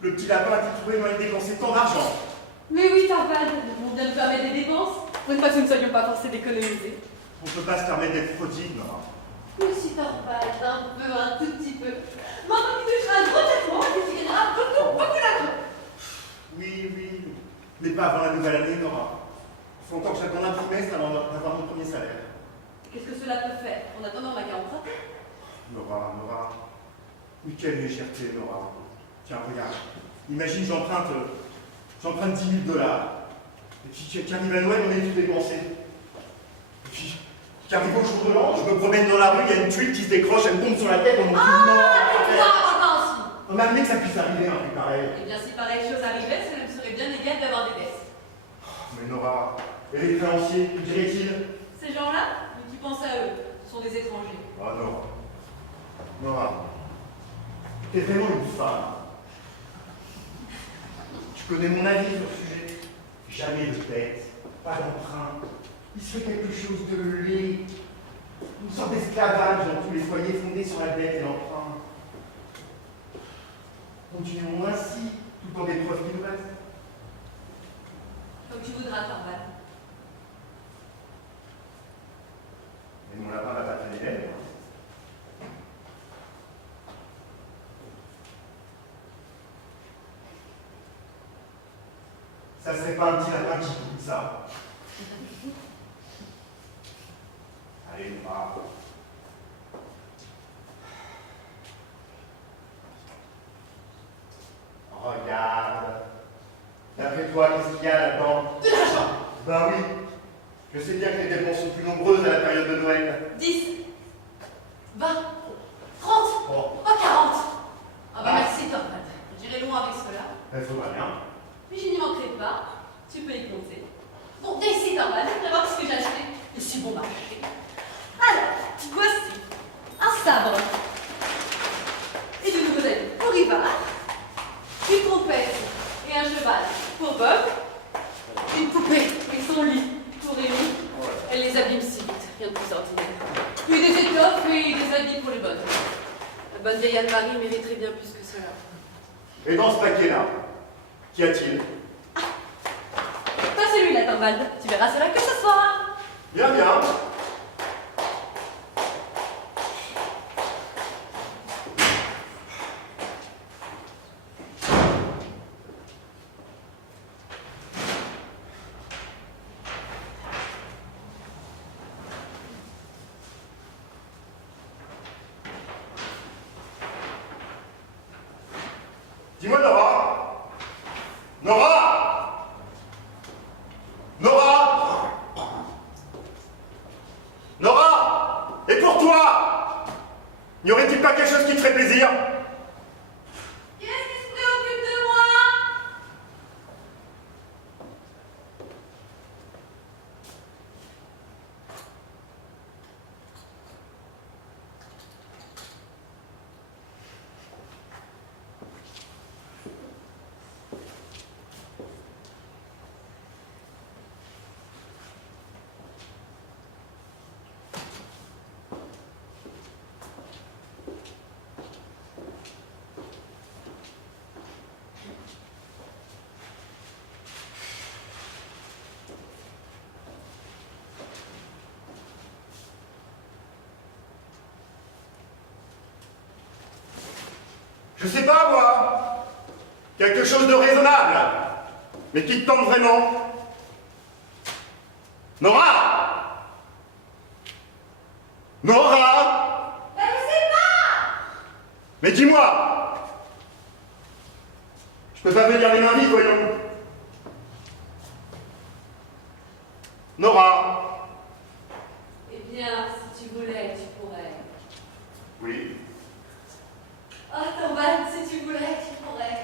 Le petit lapin a-t-il trouvé moyen de dépenser tant d'argent? Mais oui, Torvald, on vient de permettre des dépenses. Pour une fois que nous ne soyons pas forcés d'économiser. On ne peut pas se permettre d'être prodigue, Nora. Monsieur Torvald, un tout petit peu. Maman qui touchera un gros traitement et qui gagnera beaucoup d'argent. Oui, oui, mais pas avant la nouvelle année, Nora. Il faut encore que j'attende un trimestre avant d'avoir mon premier salaire. Qu'est-ce que cela peut faire en attendant ma garantie? Nora, oui, quelle légèreté, Nora. Tiens, regarde, imagine, j'emprunte 10 000 $. Et puis, qu'arrive à Noël, on est tout dépensé. Et puis, qu'arrive au jour de l'an, je me promène dans la rue, il y a une tuile qui se décroche, elle me tombe sur la tête, on me dit Ah, on m'a admis que ça puisse arriver, un truc pareil. Eh bien, si pareille chose arrivait, cela me serait bien égal d'avoir des dettes. Mais Nora, et les créanciers, que diraient-ils? Ces gens-là, mais qui pensent à eux, sont des étrangers. Ah, Nora, t'es vraiment une femme. Tu connais mon avis sur ce sujet. Jamais de dette, pas d'emprunt. Il se fait quelque chose de laid. Une sorte d'esclavage dans tous les foyers fondés sur la dette et l'emprunt. Continuons ainsi, tout en des preuves qui nous restent. Comme tu voudras, Torvald. Mais mon lapin va pas traîner l'aile. Ça serait pas un petit lapin qui coûte ça. Allez, Nora. Regarde. D'après toi, qu'est-ce qu'il y a là-dedans? De l'argent! Ben oui. Je sais bien que les dépenses sont plus nombreuses à la période de Noël. 10, 20, 30, Bon. 40. Ah bah merci, Torvald. J'irai loin avec cela. Il faudra bien. Mais je n'y manquerai pas. Tu peux y compter. Bon, décide, Torvald, de voir ce que j'ai acheté de si bon marché. Alors, voici un sabre et de nouveaux habits pour Ivar, une trompette et un cheval pour Bob, une poupée et son lit pour Rémi. Elle les abîme si vite, rien de plus ordinaire. Puis des étoffes et des habits pour les bonnes. La bonne vieille Anne-Marie mériterait bien plus que cela. Et dans ce paquet-là, qu'y a-t-il? Pas celui-là, Torvald. Tu verras cela que ce soir. Bien, bien. Dis-moi, Nora. Nora. Nora. Nora. Et pour toi, n'y aurait-il pas quelque chose qui te ferait plaisir? Qu'est-ce qui se préoccupe de moi? Je sais pas, moi. Quelque chose de raisonnable. Mais qui te tente vraiment? Nora. Nora! Ben, je sais pas! Mais dis-moi! Je peux pas venir les mains vides, voyons. Nora! Eh bien, si tu voulais, tu pourrais. Oui. Oh, Torvald, si tu voulais, tu pourrais.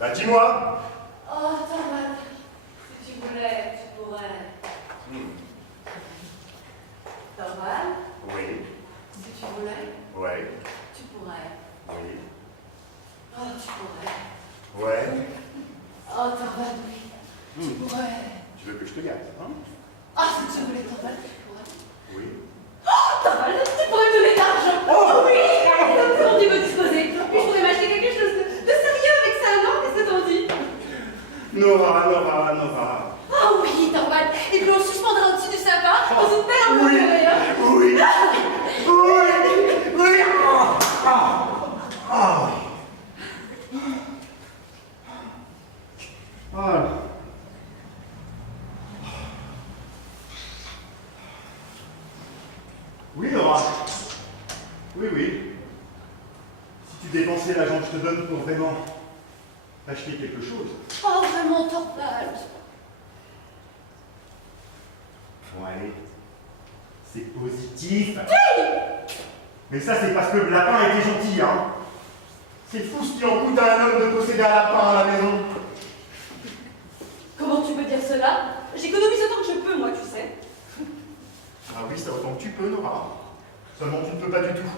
Bah dis-moi! Oh, Torvald, si tu voulais, tu pourrais. Torvald, Oui. si tu voulais, Ouais. tu pourrais. Oui. Oh, tu pourrais. Ouais. Oh, Torvald, oui. Tu pourrais. Tu veux que je te gâte, hein? Ah, si tu voulais, Torvald, tu pourrais. Oui. Oh, Torvald, tu pourrais me donner de l'argent. Oh oui! Qu'est-ce qu'on dit me disposer? Puis je pourrais m'acheter quelque chose de sérieux avec ça, non? Qu'est-ce que t'en dis? Nora. Oh oui, Torvald. Et puis on suspendra au-dessus du sapin dans une belle enveloppe Oui. dorée, hein. Oui. Oui. Oui, Nora. Oui. Si tu dépensais l'argent que je te donne pour vraiment acheter quelque chose. Oh, vraiment, Torvald. Bon, allez. C'est positif. Mais ça, c'est parce que le lapin était gentil, hein. C'est fou ce qui en coûte à un homme de posséder un lapin à la maison. Comment tu peux dire cela? J'économise autant que je peux, moi, tu sais. Ah oui, ça autant que tu peux, Nora. Seulement, tu ne peux pas du tout.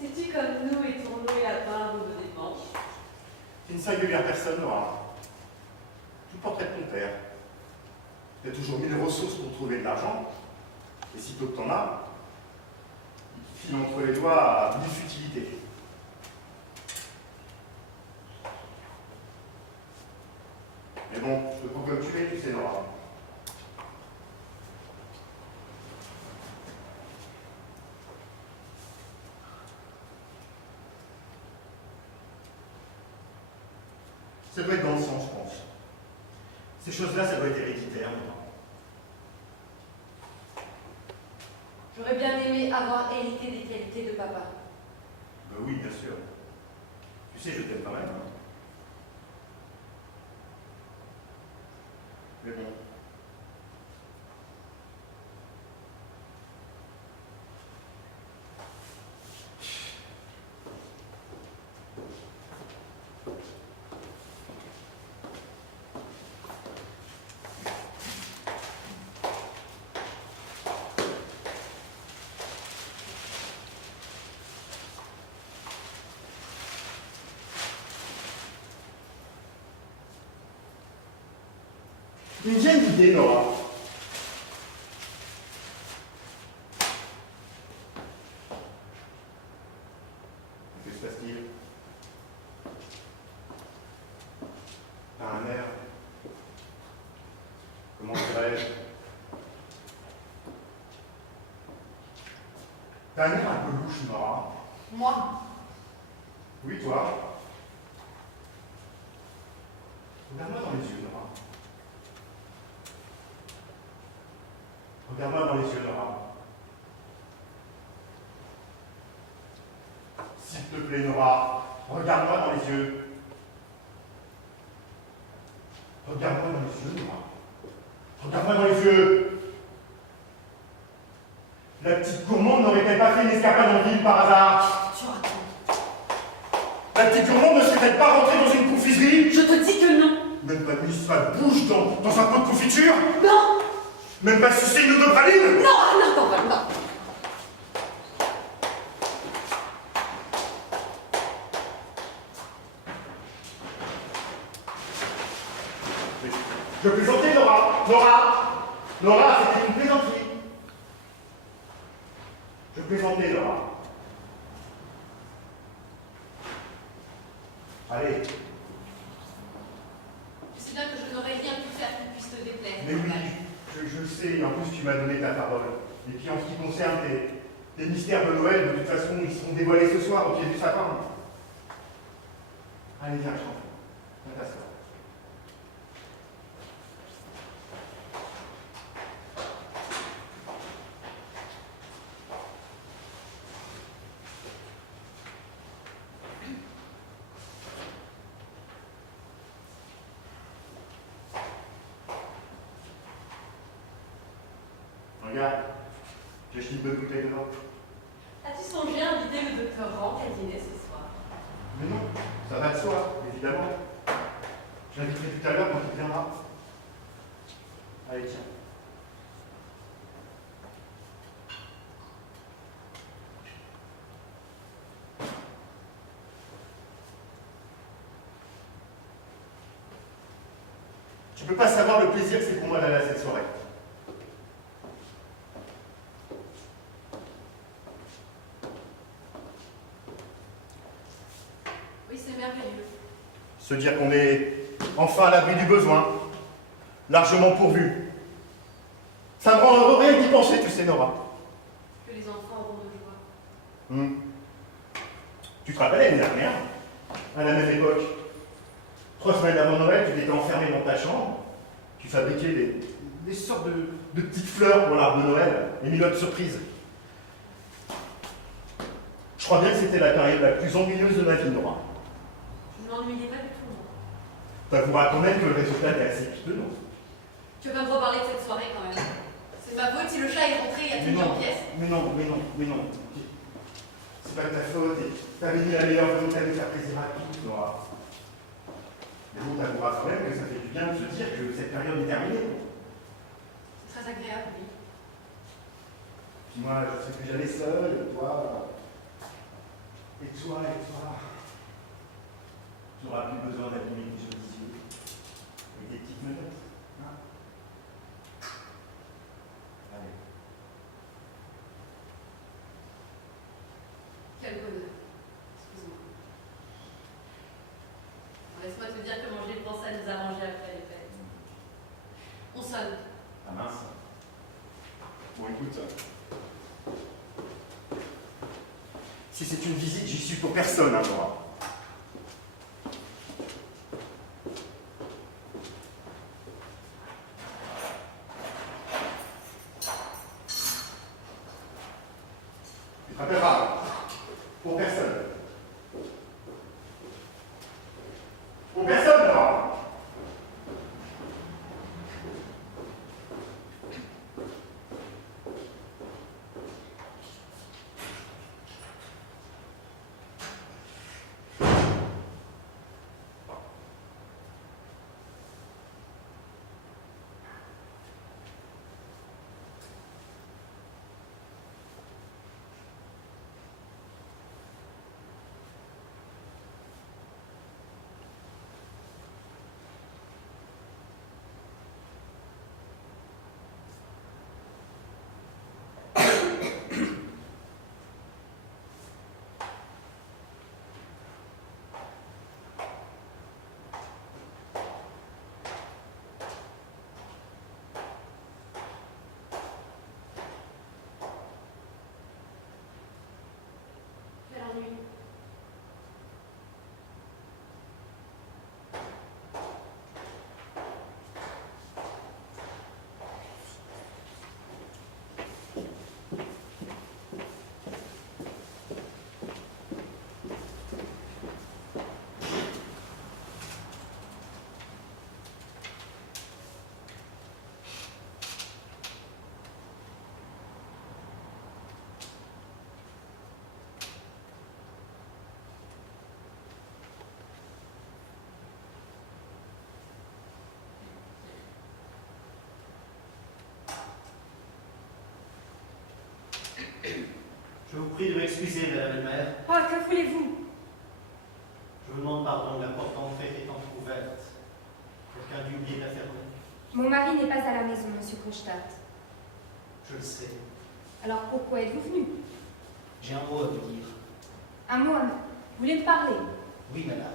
Sais-tu comme nous et tourneaux et lapins, vous donnez manche? C'est une singulière personne, Nora. Tout le portrait de ton père. Tu as toujours 1000 ressources pour trouver de l'argent. Et sitôt que t'en as, il te file entre les doigts 1000 futilités. Mais bon, je te prends comme tu es, tu sais, Nora. Ça doit être dans le sang, je pense. Ces choses-là, ça doit être héréditaire, Nora. J'aurais bien aimé avoir hérité des qualités de papa. Ben oui, bien sûr. Tu sais, je t'aime quand même. Hein. Mais bon. Une vieille idée, Nora. Que se passe-t-il? T'as un air. Comment dirais-je? T'as un air un peu louche, Nora. Moi? Oui, toi. Regarde-moi dans les yeux, Nora. Regarde-moi dans les yeux, Nora. S'il te plaît, Nora, regarde-moi dans les yeux. Regarde-moi dans les yeux, Nora. Regarde-moi dans les yeux. La petite gourmande n'aurait-elle pas fait une escapade en ville par hasard? Tu racontes. La petite gourmande ne serait-elle pas rentrée dans une confiserie? Je te dis que non. Même pas mis sa bouche dans un pot de confiture? Non. Même pas sucer une eau de praline? Non, Torvald, non. Je plaisantais, Nora. Nora, c'était une plaisanterie. Je plaisantais, Nora. Allez. Tu sais bien que je n'aurais rien pu faire qui puisse te déplaire. Mais oui, je le sais. En plus, tu m'as donné ta parole. Et puis, en ce qui concerne tes mystères de Noël, de toute façon, ils seront dévoilés ce soir au pied du sapin. Allez, viens, je t'en prie. Viens t'asseoir. petite bouteille de vin. As-tu songé à inviter le docteur Rank à dîner ce soir? Mais non, ça va de soi, évidemment. Je l'inviterai tout à l'heure quand il viendra. Allez, tiens. Tu peux pas savoir le plaisir que c'est pour moi d'aller à cette soirée. Oui, c'est merveilleux. Se dire qu'on est enfin à l'abri du besoin, largement pourvu. Ça me rend heureux rien d'y penser, tu sais, Nora. Que les enfants auront de joie. Tu te rappelles l'année dernière, à la même époque, 3 semaines avant Noël, tu t'étais enfermé dans ta chambre, tu fabriquais des sortes de petites fleurs pour l'arbre de Noël, et mille autres surprises. Je crois bien que c'était la période la plus ennuyeuse de ma vie, Nora. Je ne m'ennuyais pas du tout, moi. T'avoueras quand même que le résultat est assez piteux, non? Tu veux pas me reparler de cette soirée quand même? C'est ma faute si le chat est rentré et a tout mis en pièces. Mais non. C'est pas de ta faute, et t'avais mis la meilleure volonté de faire plaisir à tous, Nora. Mais bon, t'avoueras quand même que ça fait du bien de se dire que cette période est terminée. C'est très agréable, oui. Puis moi, je sais que j'allais seul, et toi. Tu n'auras plus besoin d'abîmer tes jolis yeux et tes petites menottes. Hein? Allez. Quel bonheur. Excuse-moi. Laisse-moi te dire comment j'ai pensé à nous arranger après les fêtes. On sonne. Ah mince. Bon, écoute. Si c'est une visite, j'y suis pour personne, hein, Nora. Tu te rappelleras. Pour personne. Pour personne, Nora. Quel ennui. Je vous prie de m'excuser, Madame la mère. Oh, que voulez-vous? Je vous demande pardon, la porte en fait étant ouverte. Quelqu'un dû oublier de la fermer. Mon mari n'est pas à la maison, monsieur Kronstadt. Je le sais. Alors pourquoi êtes-vous venu? J'ai un mot à vous dire. Un mot à me... Vous voulez me parler? Oui, madame.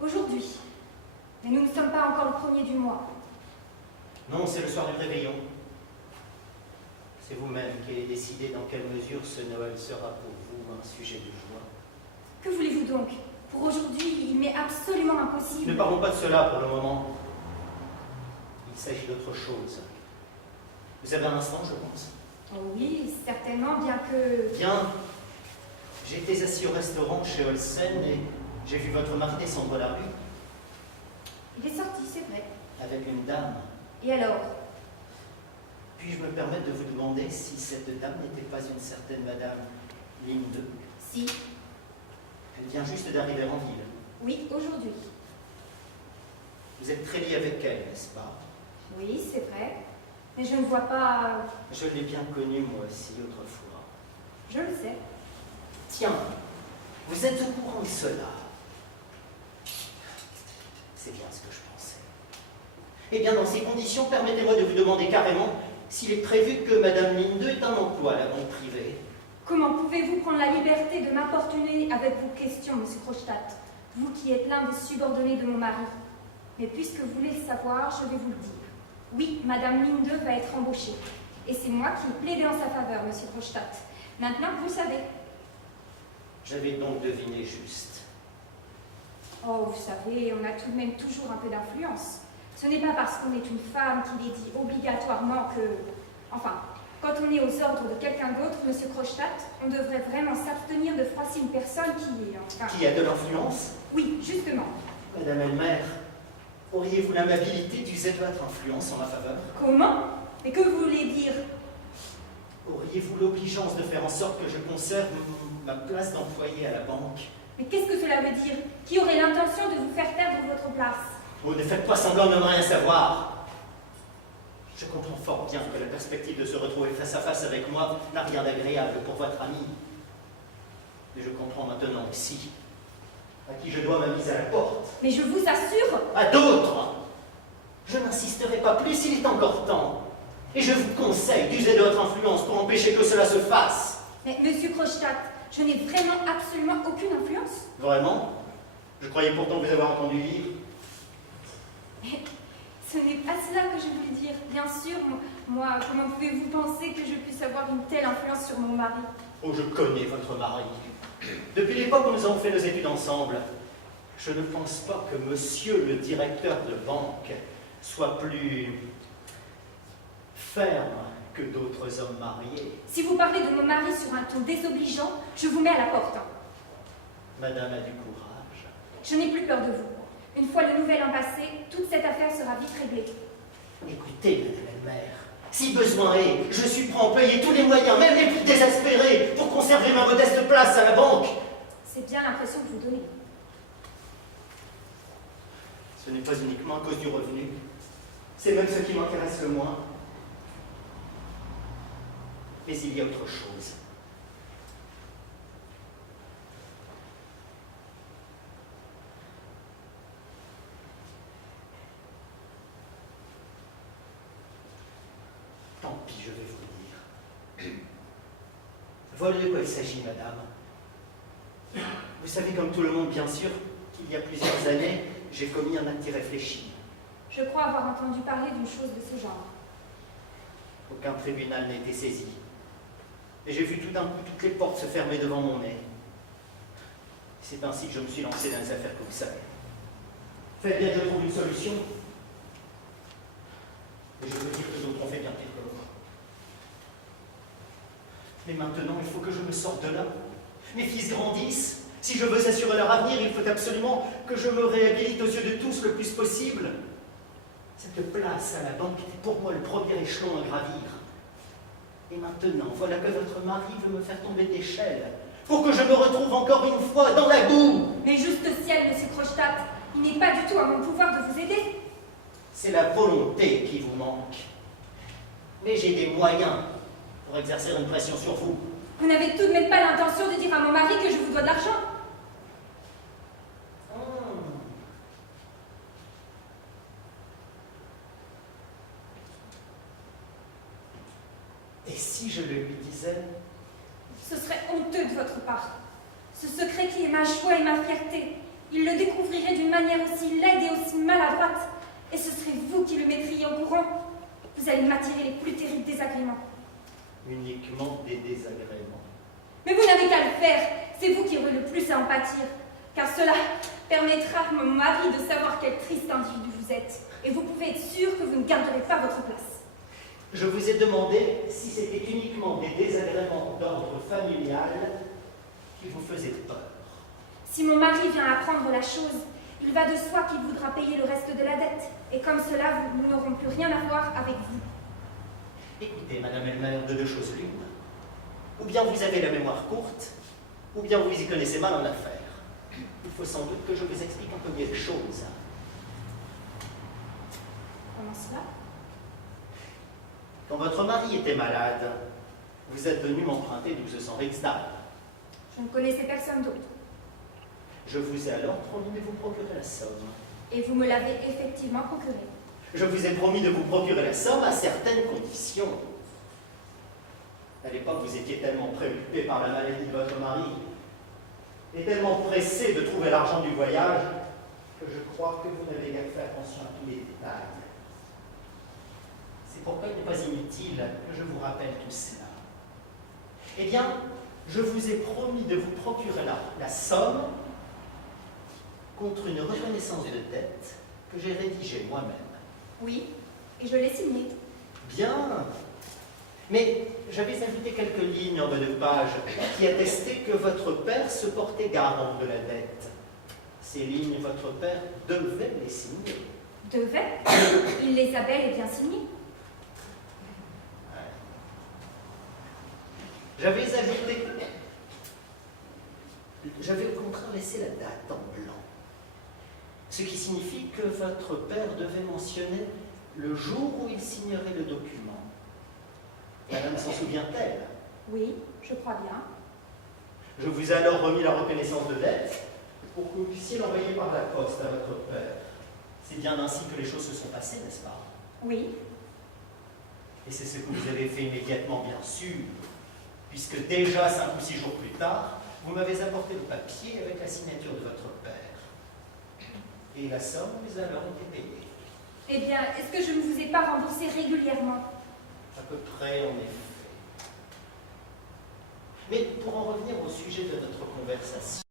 Aujourd'hui. Mais nous ne sommes pas encore le 1er du mois. Non, c'est le soir du réveillon. C'est vous-même qui avez décidé dans quelle mesure ce Noël sera pour vous un sujet de joie. Que voulez-vous donc? Pour aujourd'hui, il m'est absolument impossible. Ne parlons pas de cela pour le moment. Il s'agit d'autre chose. Vous avez un instant, je pense. Oh oui, certainement, bien que... Bien. J'étais assis au restaurant chez Olsen et j'ai vu votre mari descendre la rue Il est sorti, c'est vrai. avec une dame. Et alors? Puis-je me permettre de vous demander si cette dame n'était pas une certaine Madame Linde? Si, Elle vient juste d'arriver en ville. oui, aujourd'hui. Vous êtes très lié avec elle, n'est-ce pas? Oui, c'est vrai. Mais je ne vois pas... Je l'ai bien connue, moi aussi, autrefois. Je le sais. Tiens, vous êtes au courant de cela? C'est bien ce que je pensais. Eh bien, dans ces conditions, permettez-moi de vous demander carrément s'il est prévu que Madame Linde ait un emploi à la banque privée. Comment pouvez-vous prendre la liberté de m'importuner avec vos questions, monsieur Krostadt, vous qui êtes l'un des subordonnés de mon mari? Mais puisque vous voulez le savoir, je vais vous le dire. Oui, Madame Linde va être embauchée. Et c'est moi qui ai plaidé en sa faveur, monsieur Krostadt. Maintenant, vous le savez. J'avais donc deviné juste. Oh, vous savez, on a tout de même toujours un peu d'influence. Ce n'est pas parce qu'on est une femme qu'il est dit obligatoirement que... Enfin, quand on est aux ordres de quelqu'un d'autre, monsieur Krostadt, on devrait vraiment s'abstenir de froisser une personne qui est... Enfin... Qui a de l'influence? Oui, justement. Madame Elmer, auriez-vous l'amabilité d'user de votre influence en ma faveur? Comment? Mais que vous voulez dire? Auriez-vous l'obligeance de faire en sorte que je conserve ma place d'employé à la banque? Mais qu'est-ce que cela veut dire? Qui aurait l'intention de vous faire perdre votre place? Oh, ne faites pas semblant de ne rien savoir. Je comprends fort bien que la perspective de se retrouver face à face avec moi n'a rien d'agréable pour votre ami. Mais je comprends maintenant aussi à qui je dois ma mise à la porte. Mais je vous assure... À d'autres. Je n'insisterai pas plus, il est encore temps. Et je vous conseille d'user de votre influence pour empêcher que cela se fasse. Mais monsieur Krostadt, je n'ai vraiment absolument aucune influence. Vraiment? Je croyais pourtant vous avoir entendu dire. Mais ce n'est pas cela que je voulais dire. Bien sûr, moi, comment pouvez-vous penser que je puisse avoir une telle influence sur mon mari? Oh, je connais votre mari. Depuis l'époque où nous avons fait nos études ensemble, je ne pense pas que monsieur le directeur de banque soit plus ferme que d'autres hommes mariés. Si vous parlez de mon mari sur un ton désobligeant, je vous mets à la porte. Madame a du courage. Je n'ai plus peur de vous. Une fois le nouvel an passé, toute cette affaire sera vite réglée. Écoutez, Madame Elmer, si besoin est, je suis prêt à employer tous les moyens, même les plus désespérés, pour conserver ma modeste place à la banque. C'est bien l'impression que vous donnez. Ce n'est pas uniquement à cause du revenu. C'est même ce qui m'intéresse le moins. Mais il y a autre chose. Tant pis, je vais vous le dire. Voilà de quoi il s'agit, madame. Vous savez, comme tout le monde, bien sûr, qu'il y a plusieurs années, j'ai commis un acte irréfléchi. Je crois avoir entendu parler d'une chose de ce genre. Aucun tribunal n'a été saisi. Et j'ai vu tout d'un coup toutes les portes se fermer devant mon nez. C'est ainsi que je me suis lancé dans les affaires que vous savez. Faites bien que je trouve une solution. Et je veux dire que d'autres ont fait bien pire que moi. Mais maintenant, il faut que je me sorte de là. Mes fils grandissent. Si je veux assurer leur avenir, il faut absolument que je me réhabilite aux yeux de tous le plus possible. Cette place à la banque était pour moi le premier échelon à gravir. Et maintenant, voilà que votre mari veut me faire tomber d'échelle, pour que je me retrouve encore une fois dans la boue. Mais juste ciel, monsieur Krostadt, il n'est pas du tout à mon pouvoir de vous aider. C'est la volonté qui vous manque. Mais j'ai des moyens pour exercer une pression sur vous. Vous n'avez tout de même pas l'intention de dire à mon mari que je vous dois de l'argent. Et si je le lui disais? Ce serait honteux de votre part. Ce secret qui est ma joie et ma fierté, il le découvrirait d'une manière aussi laide et aussi maladroite. Et ce serait vous qui le mettriez au courant. Vous allez m'attirer les plus terribles désagréments. Uniquement des désagréments. Mais vous n'avez qu'à le faire. C'est vous qui aurez le plus à en pâtir. Car cela permettra à mon mari de savoir quel triste individu vous êtes. Et vous pouvez être sûr que vous ne garderez pas votre place. Je vous ai demandé si c'était uniquement des désagréments d'ordre familial qui vous faisaient peur. Si mon mari vient apprendre la chose, il va de soi qu'il voudra payer le reste de la dette. Et comme cela, nous n'aurons plus rien à voir avec vous. Écoutez, Madame Elmer, de deux choses l'une. Ou bien vous avez la mémoire courte, ou bien vous y connaissez mal en affaires. Il faut sans doute que je vous explique un peu mieux les choses. Comment cela? Quand votre mari était malade, vous êtes venu m'emprunter 1200 riksdaler. Je ne connaissais personne d'autre. Je vous ai alors promis de vous procurer la somme. Et vous me l'avez effectivement procuré. Je vous ai promis de vous procurer la somme à certaines conditions. À l'époque, vous étiez tellement préoccupé par la maladie de votre mari et tellement pressé de trouver l'argent du voyage que je crois que vous n'avez guère fait attention à tous les détails. C'est pourquoi il n'est pas inutile que je vous rappelle tout cela. Eh bien, je vous ai promis de vous procurer la somme contre une reconnaissance de dette que j'ai rédigée moi-même. Oui, et je l'ai signé. Bien. Mais j'avais ajouté quelques lignes en bas de page qui attestaient que votre père se portait garant de la dette. Ces lignes, votre père devait les signer. Devait? Il les a bel et bien signées. J'avais au contraire laissé la date en blanc. Ce qui signifie que votre père devait mentionner le jour où il signerait le document. Madame s'en souvient-elle? Oui, je crois bien. Je vous ai alors remis la reconnaissance de dette pour que vous puissiez l'envoyer par la poste à votre père. C'est bien ainsi que les choses se sont passées, n'est-ce pas? Oui, Et c'est ce que vous avez fait immédiatement, bien sûr, puisque déjà 5 ou 6 jours plus tard, vous m'avez apporté le papier avec la signature de votre père. Et la somme vous a alors été payée. eh bien, est-ce que je ne vous ai pas remboursé régulièrement? À peu près, en effet. Mais pour en revenir au sujet de notre conversation,